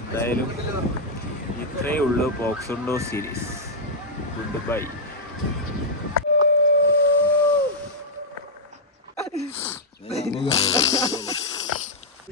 എന്തായാലും ഇത്രയേ ഉള്ളൂ പോക്സുണ്ടോ series. Goodbye.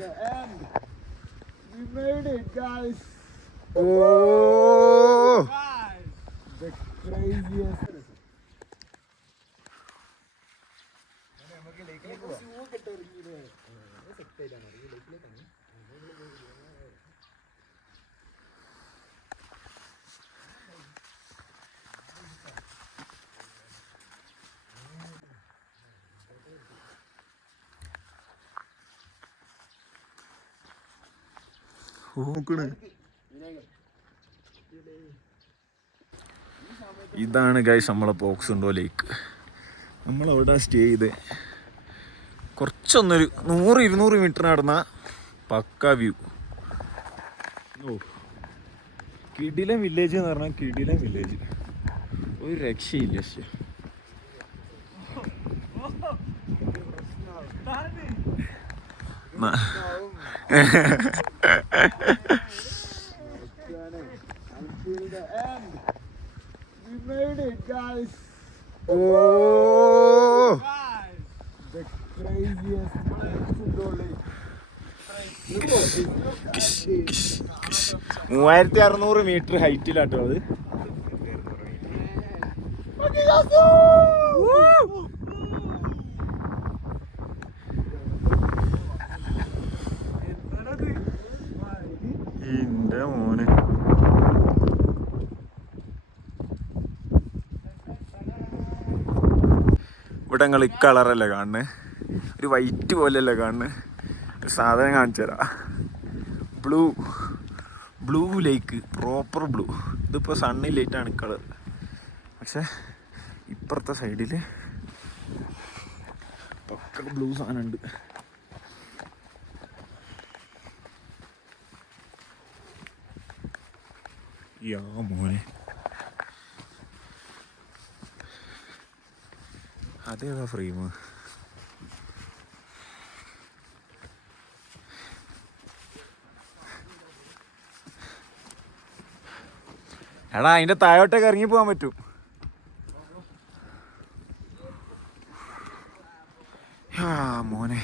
The end. We made it, guys. Oh! Guys, the craziest. ഇതാണ് ഗൈസ് നമ്മളെ പോക്സുണ്ടോ ലേക്ക്. നമ്മളവിടെ സ്റ്റേ ചെയ്ത് കുറച്ചൊന്നൊരു 100-200 മീറ്റർ നടന്ന പക്ക വ്യൂ. ഓ, കിടിലൻ വില്ലേജ് എന്ന് പറഞ്ഞാൽ കിടിലൻ വില്ലേജ്, ഒരു രക്ഷയില്ല. Until the end. We made it, guys. Oh! Guys, the craziest. 3600 metre ഹൈറ്റിലാട്ടോ അത്. എന്റെ മോനെ, ഇവിടെ നിങ്ങൾ കളറല്ലേ കാണുന്നത്, ഒരു വൈറ്റ് പോലെയല്ലേ കാണുന്നത്. ഒരു സാധനം കാണിച്ചു തരാം. ബ്ലൂ ലേക്ക്, പ്രോപ്പർ ബ്ലൂ. ഇതിപ്പോൾ സണ്ണി ലൈറ്റാണ് കളർ, പക്ഷെ ഇപ്പുറത്തെ സൈഡിൽ പക്ക ബ്ലൂ സാധനമുണ്ട്. യാ മോനെ, അതേതാ ഫ്രെയിം? എടാ അതിന്റെ താഴോട്ടേക്ക് ഇറങ്ങി പോകാൻ പറ്റും. മോനെ,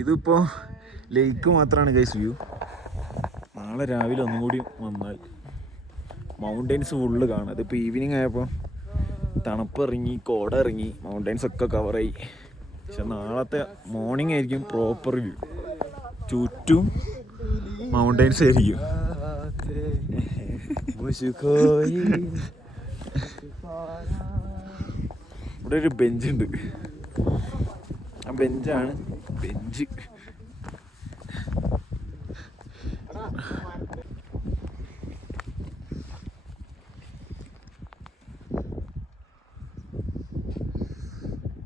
ഇതിപ്പോൾ ലേക്ക് മാത്രമാണ് ഗൈസ് വ്യൂ. നാളെ രാവിലെ ഒന്നും കൂടി വന്നാൽ മൗണ്ടെയ്ൻസ് ഫുള്ള് കാണാം. അതിപ്പോൾ ഈവനിങ് ആയപ്പോൾ തണുപ്പ് ഇറങ്ങി, കോട ഇറങ്ങി, മൗണ്ടെയ്ൻസ് ഒക്കെ കവറായി. പക്ഷെ നാളത്തെ മോർണിംഗ് ആയിരിക്കും പ്രോപ്പർ വ്യൂ. ചുറ്റും മൗണ്ടെയ്ൻസ് ആയിരിക്കും. ഇവിടെ ഒരു ബെഞ്ചുണ്ട്, ആ ബെഞ്ചാണ് bench.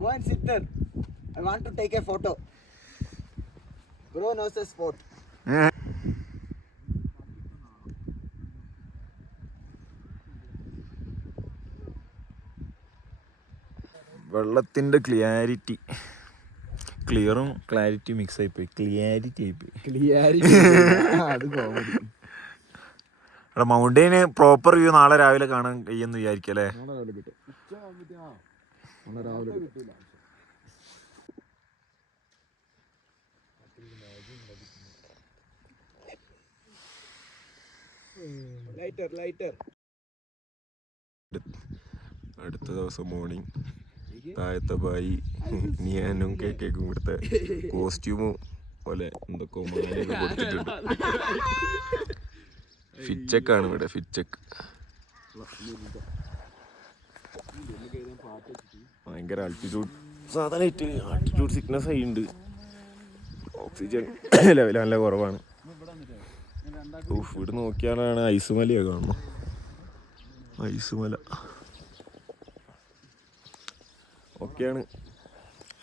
Go and sit there. I want to take a photo. Bro knows the spot. വെള്ളത്തിൻ്റെ ക്ലിയറും ക്ലാരിറ്റി മിക്സ് ആയിപ്പോയി, ക്ലിയാരിറ്റി ആയിപ്പോയി. എടാ മൗണ്ടെയിന് പ്രോപ്പർ വ്യൂ നാളെ രാവിലെ കാണാൻ കഴിയുമെന്ന് വിചാരിക്കും അല്ലേ? അടുത്ത ദിവസം മോർണിംഗ് താഴത്തെ ബായി ഞാനും കേക്കും ഇവിടുത്തെ കോസ്റ്റ്യൂമും പോലെ എന്തൊക്കെ മാനൊക്കെ കൊടുത്തിട്ടുണ്ട്. ഫിറ്റെക്കാണ് ഇവിടെ, ഫിറ്റെക്ക്. ഭയങ്കര ആൾട്ടിറ്റ്യൂഡ് സാധാരണയായിട്ട് ആൾട്ടിറ്റ്യൂഡ് സിക്നസ് ആയിട്ടുണ്ട്. ഓക്സിജൻ ലെവൽ നല്ല കുറവാണ്. ഇവിടെ നോക്കിയാലാണ് ഐസുമലയൊക്കെ കാണുന്നു. ഐസുമല ഓക്കെയാണ്.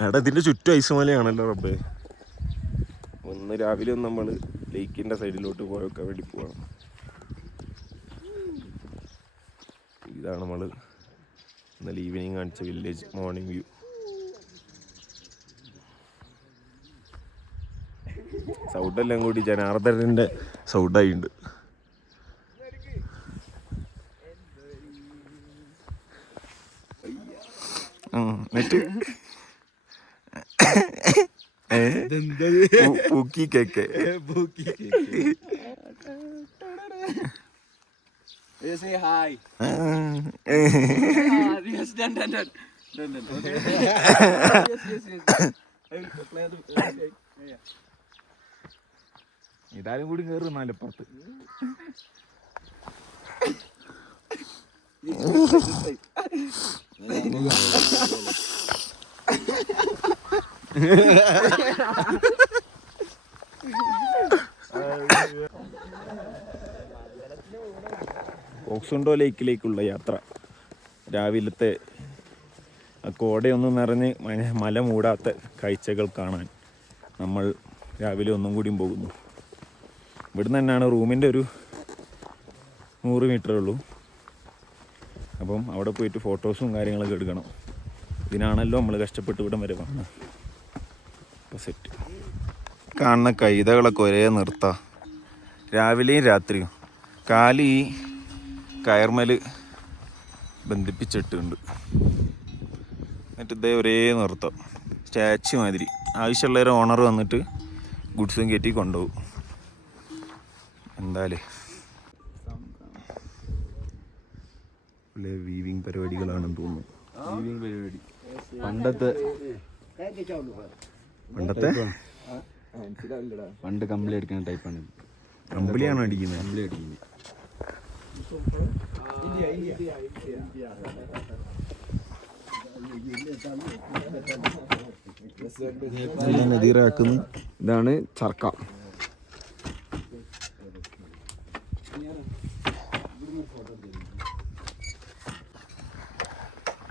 എടാ ഇതിൻ്റെ ചുറ്റും ഐസുമലയാണല്ലോ റബ്ബേ. ഒന്ന് രാവിലെ ഒന്ന് നമ്മൾ ലേക്കിൻ്റെ സൈഡിലോട്ട് പോയൊക്കെ വേണ്ടി പോവാണ്. ഇതാണ് നമ്മൾ ഇന്നലെ ഈവനിങ് കാണിച്ച വില്ലേജ് മോർണിംഗ് വ്യൂ. സൗണ്ടെല്ലാം കൂടി ജനാർദ്ദനൻ്റെ സൗണ്ടായിട്ടുണ്ട്. എന്നിട്ട് പൂക്കി cake Say hi. Yes, done. Okay. Yes. I will play the. Yeah. ഇതാരും കൂടി കയറും നാലപ്പുറത്ത്. ഓക്സുണ്ടോ ലേക്കിലേക്കുള്ള യാത്ര. രാവിലത്തെ കോടയൊന്നും നിറഞ്ഞ് മല മൂടാത്ത കാഴ്ചകൾ കാണാൻ നമ്മൾ രാവിലെ ഒന്നും കൂടിയും പോകുന്നു. ഇവിടുന്ന് തന്നെയാണ് റൂമിൻ്റെ ഒരു 100 മീറ്ററേ ഉള്ളൂ. അപ്പം അവിടെ പോയിട്ട് ഫോട്ടോസും കാര്യങ്ങളൊക്കെ എടുക്കണം. ഇതിനാണല്ലോ നമ്മൾ കഷ്ടപ്പെട്ട് ഇവിടം വരെ വന്നത്. അപ്പോൾ സെറ്റ് കാണുന്ന കൈതകളൊക്കെ ഒരേ നിർത്താം. രാവിലെയും രാത്രിയും കാല് ഈ കയർമൽ ബന്ധിപ്പിച്ചിട്ടുണ്ട്. എന്നിട്ട് ഇതേ ഒരേ നിർത്തം സ്റ്റാച്ചു മാതിരി. ആവശ്യമുള്ളവരെ ഓണർ വന്നിട്ട് ഗുഡ്സും കയറ്റി കൊണ്ടുപോകും. എന്തായാലും വീവിങ് പരിപാടികളാണെന്ന് തോന്നുന്നു. വീവിങ് പരിപാടി പണ്ടത്തെ പണ്ട് കമ്പിളി അടിക്കുന്ന ടൈപ്പാണ്. കമ്പിളിയാണോ അടിക്കുന്നത്? കമ്പിളി അടിക്കുന്നത്. നദീറാക്കുന്നു. ഇതാണ് ചർക്ക.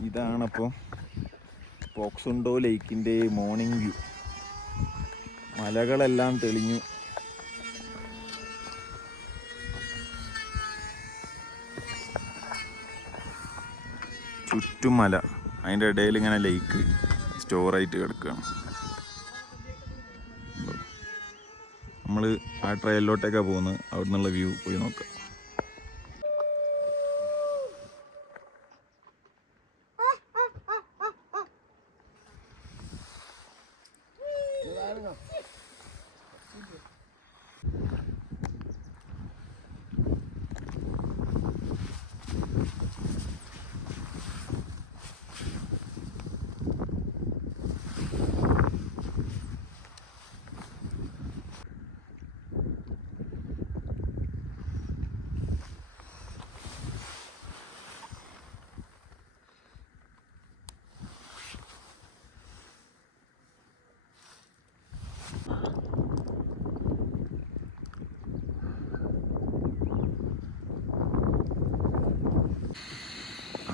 ഇതാണപ്പോൾ പോക്സുണ്ടോ ലേക്കിൻ്റെ മോർണിംഗ് വ്യൂ. മലകളെല്ലാം തെളിഞ്ഞു. ചുറ്റും മല, അതിൻ്റെ ഇടയിൽ ഇങ്ങനെ ലേക്ക് സ്റ്റോറായിട്ട് കിടക്കുകയാണ്. നമ്മൾ ആ ട്രയലിലോട്ടൊക്കെയാണ് പോകുന്നത്. അവിടെ നിന്നുള്ള വ്യൂ പോയി നോക്കാം.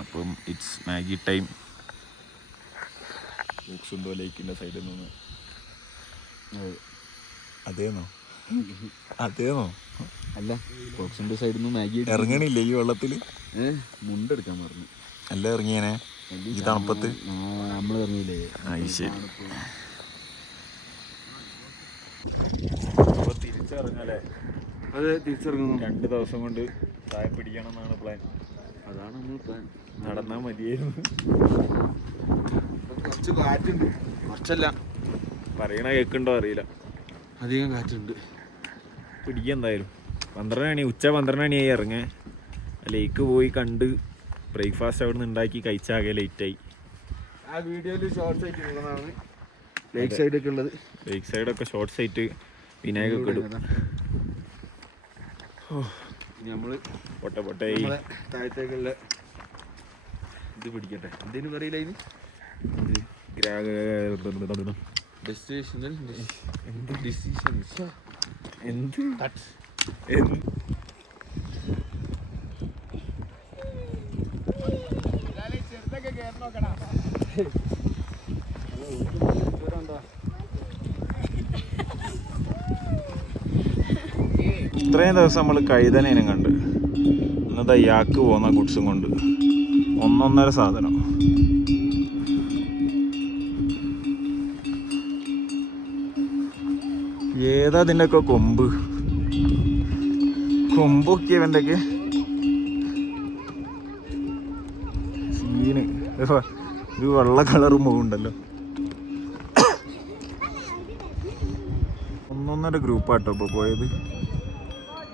അപ്പം ഇറ്റ്സ് മാഗി ടൈം. പോക്സുണ്ടോ ലേക്കിൻ്റെ സൈഡിൽ നിന്ന്. അതേന്നോ അല്ല, ബോക്സിന്റെ സൈഡിൽ നിന്ന് മാഗി ഇറങ്ങണില്ലേ ഈ വെള്ളത്തിൽ? മുണ്ടെടുക്കാൻ പറഞ്ഞു. എല്ലാം ഇറങ്ങിയേനെ ഈ തണുപ്പത്ത്. നമ്മൾ ഇറങ്ങിയില്ലേ? ശരി. അപ്പോൾ തിരിച്ചിറങ്ങല്ലേ? അതെ, തിരിച്ചിറങ്ങുന്നു. 2 ദിവസം കൊണ്ട് താഴെ പിടിക്കണം എന്നാണ് പ്ലാൻ. അതാണ് നമ്മൾ പ്ലാൻ. നടന്നാൽ മതിയായിരുന്നു. കുറച്ച് കാറ്റുണ്ട്. കുറച്ചല്ല, പറയണ കേൾക്കുന്നുണ്ടോ അറിയില്ല. അധികം കാറ്റുണ്ട്. പിടിക്കുക എന്തായാലും. 12 മണി, ഉച്ച 12 മണിയായി ഇറങ്ങാൻ. ലേക്ക് പോയി കണ്ട് ബ്രേക്ക്ഫാസ്റ്റ് അവിടെ നിന്ന് ഉണ്ടാക്കി കഴിച്ചാകെ ലേറ്റായി. ആ വീഡിയോയിൽ ഷോർട്സ് ആയിട്ട് ഉള്ളതാണ് ലേക്ക് സൈഡൊക്കെ ഉള്ളത്. ലേക്ക് സൈഡൊക്കെ ഷോർട്സ് ആയിട്ട് വിനായകൊക്കെ ഇടും. നമ്മൾ പൊട്ടെ താഴത്തേക്കുള്ള ഇത് പിടിക്കട്ടെ. എന്തേലും പറയില്ല ഇതിന്. ഡെസ്റ്റിനേഷനിൽ എന്ത് ഡിസിഷൻ ചെറുതൊക്കെ കേറി നോക്കണം. ഇത്രയും ദിവസം നമ്മൾ കഴുതനേനും കണ്ട്, ഇന്നത്തെ യാക്ക് പോകുന്ന ഗുഡ്സും കൊണ്ട് ഒന്നൊന്നര സാധനം. ഏതാ ഇതിൻ്റെയൊക്കെ കൊമ്പൊക്കെ ഇവൻ്റെയൊക്കെ സീന്. ഒരു വെള്ള കളർ മുഖമുണ്ടല്ലോ. ഒന്നൊന്നര ഗ്രൂപ്പാട്ടോ ഇപ്പോൾ പോയത്.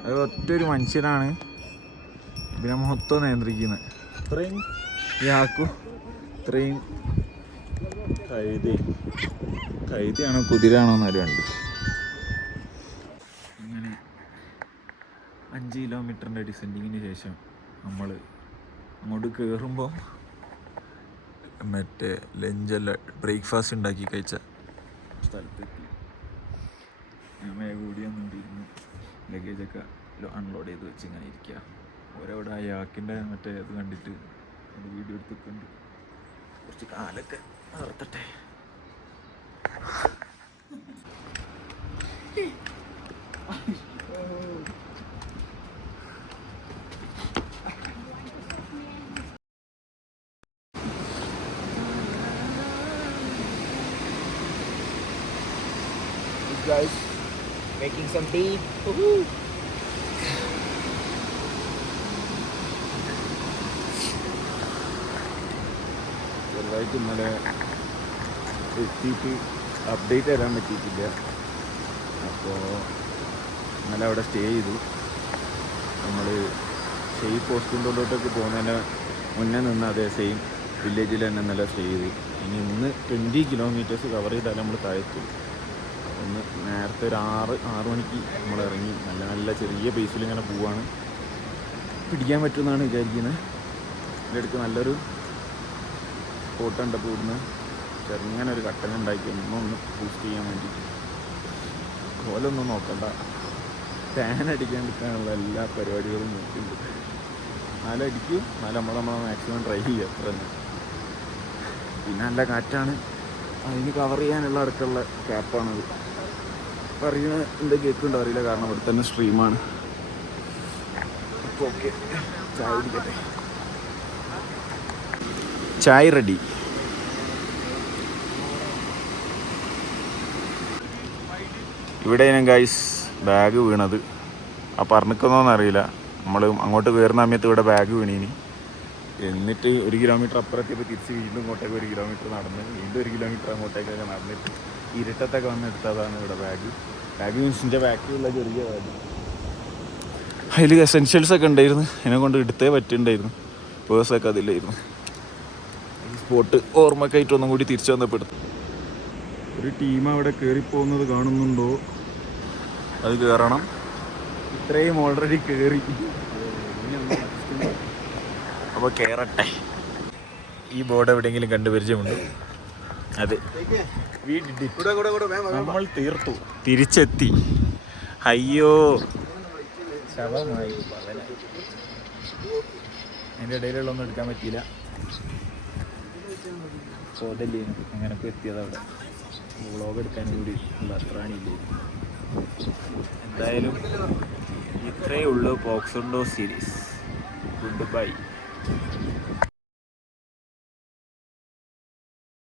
അത് ഒറ്റൊരു മനുഷ്യനാണ് ഇതിനെ മൊത്തം നിയന്ത്രിക്കുന്നത്. ഇത്രയും യാക്കും ഇത്രയും കൈതയാണോ കുതിരാണോ എന്നറിയാണ്ട്. അങ്ങനെ 5 കിലോമീറ്ററിൻ്റെ ഡിസെൻഡിങ്ങിന് ശേഷം നമ്മൾ അങ്ങോട്ട് കയറുമ്പോൾ മറ്റേ ലഞ്ചല്ല ബ്രേക്ക്ഫാസ്റ്റ് ഉണ്ടാക്കി കഴിച്ച സ്ഥലത്തെത്തി. ഞാൻ കൂടിയൊന്നുകൊണ്ടിരുന്നു. ലഗേജൊക്കെ അൺലോഡ് ചെയ്ത് വെച്ച് ഇങ്ങനെ ഇരിക്കുക. ഓരോവിടെ ആ യാക്കിൻ്റെ മറ്റേ ഇത് കണ്ടിട്ട് അത് വീഡിയോ എടുത്തിട്ടുണ്ട്. കുറച്ച് കാലൊക്കെ നിർത്തട്ടെ. Guys, making some tea. ചെറുതായിട്ട് ഇന്നലെ എത്തിയിട്ട് അപ്ഡേറ്റ് തരാൻ പറ്റിയിട്ടില്ല. അപ്പോൾ ഇന്നലെ അവിടെ സ്റ്റേ ചെയ്തു. നമ്മൾ സെയിം പോസ്റ്റിൻ്റെ ഉള്ളിലോട്ടൊക്കെ പോകുന്നതിന് മുന്നേ നിന്ന് അതേ സെയിം വില്ലേജിൽ തന്നെ ഇന്നലെ സ്റ്റേ ചെയ്തു. ഇന്ന് 20 കിലോമീറ്റേഴ്സ് കവർ ചെയ്താൽ നമ്മൾ താഴെത്തും. ഒന്ന് നേരത്തെ ഒരു 6 മണിക്ക് നമ്മൾ ഇറങ്ങി. നല്ല ചെറിയ പേസിൽ ഇങ്ങനെ പോവാണ്. പിടിക്കാൻ പറ്റുമെന്നാണ് വിചാരിക്കുന്നത്. എൻ്റെ അടുത്ത് നല്ലൊരു സ്പോട്ട് കണ്ടപ്പോൾ ഇവിടുന്ന് ചെറുങ്ങനെ ഒരു കട്ടൻ ഉണ്ടാക്കി ഒന്ന് ബൂസ്റ്റ് ചെയ്യാൻ വേണ്ടിയിട്ട്. കോലൊന്നും നോക്കണ്ട, ടാൻ അടിക്കാണ്ടിരിക്കാനുള്ള എല്ലാ പരിപാടികളും നോക്കിയിട്ടുണ്ട്. നാലടിക്കും, നമ്മളെ മാക്സിമം ട്രൈ ചെയ്യുക അത്ര തന്നെ. പിന്നെ നല്ല കാറ്റാണ്. അതിന് കവർ ചെയ്യാനുള്ള അടുക്കുള്ള ക്യാപ്പാണത്. പറയുന്ന എന്താ കേൾക്കുണ്ടോ അറിയില്ല, കാരണം ഇവിടെ തന്നെ സ്ട്രീമാണ്. അപ്പോൾ ഓക്കെ, ചായ കുടിക്കട്ടെ. ചായ റെഡി. ഇവിടെയാണ് ഗൈസ് ബാഗ് വീണത്. ആ പറഞ്ഞിക്കുന്നോന്നറിയില്ല. നമ്മൾ അങ്ങോട്ട് കയറുന്ന സമയത്ത് ഇവിടെ ബാഗ് വീണീനി. എന്നിട്ട് 1 കിലോമീറ്റർ അപ്പുറത്തേക്ക് തിരിച്ച് വീണ്ടും ഇങ്ങോട്ടേക്ക് 1 കിലോമീറ്റർ നടന്ന് വീണ്ടും 1 കിലോമീറ്റർ അങ്ങോട്ടേക്കൊക്കെ നടന്നിട്ട് ഇരുട്ടത്തൊക്കെ വന്ന് എടുത്തതാണ് ഇവിടെ ബാഗ് മീൻസിൻ്റെ ബാക്കിലുള്ള ചെറിയ ബാഗ്. അതിൽ എസെൻഷ്യൽസൊക്കെ ഉണ്ടായിരുന്നു. എന്നെ കൊണ്ട് എടുത്തേ പറ്റുന്നുണ്ടായിരുന്നു. പേഴ്സൊക്കെ അതിലായിരുന്നു. ഈ സ്പോട്ട് ഓർമ്മക്കായിട്ട് ഒന്നും കൂടി തിരിച്ചു വന്നപ്പെടുത്തു. ഒരു ടീം അവിടെ കയറിപ്പോകുന്നത് കാണുന്നുണ്ടോ? അത് കയറണം. ഇത്രയും ഓൾറെഡി കയറി. അപ്പോൾ കയറട്ടെ. ഈ ബോർഡ് എവിടെയെങ്കിലും കണ്ടുപരിചയമുണ്ട്? അതെ, നമ്മൾ തീർത്തു, തിരിച്ചെത്തി. അയ്യോ, ശവമായി. അതിൻ്റെ ഇടയിലുള്ളൊന്നും എടുക്കാൻ പറ്റിയില്ല. സോതല്ലേ അങ്ങനൊക്കെ എത്തിയത് അവിടെ. വ്ളോഗ് എടുക്കാൻ കൂടി ഉള്ള അത്രാണിയില്ലേ. എന്തായാലും ഇത്രയേ ഉള്ളൂ പോക്സോണ്ടോ സീരീസ്. Good bye.